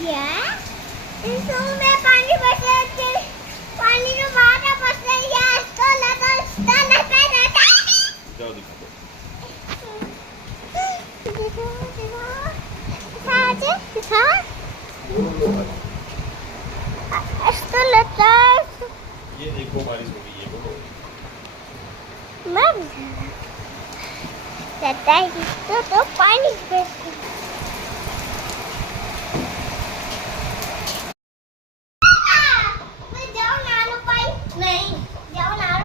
क्या इसमें पानी बचे थे पानी नो बाहर बचे या इसको लगा स्टाना पे रहता जाओ दिखा दो देखो साजे दिखा इसको लगता है ये देखो बारिश हो गई है बोलो मैं लगता है इसको तो पानी पे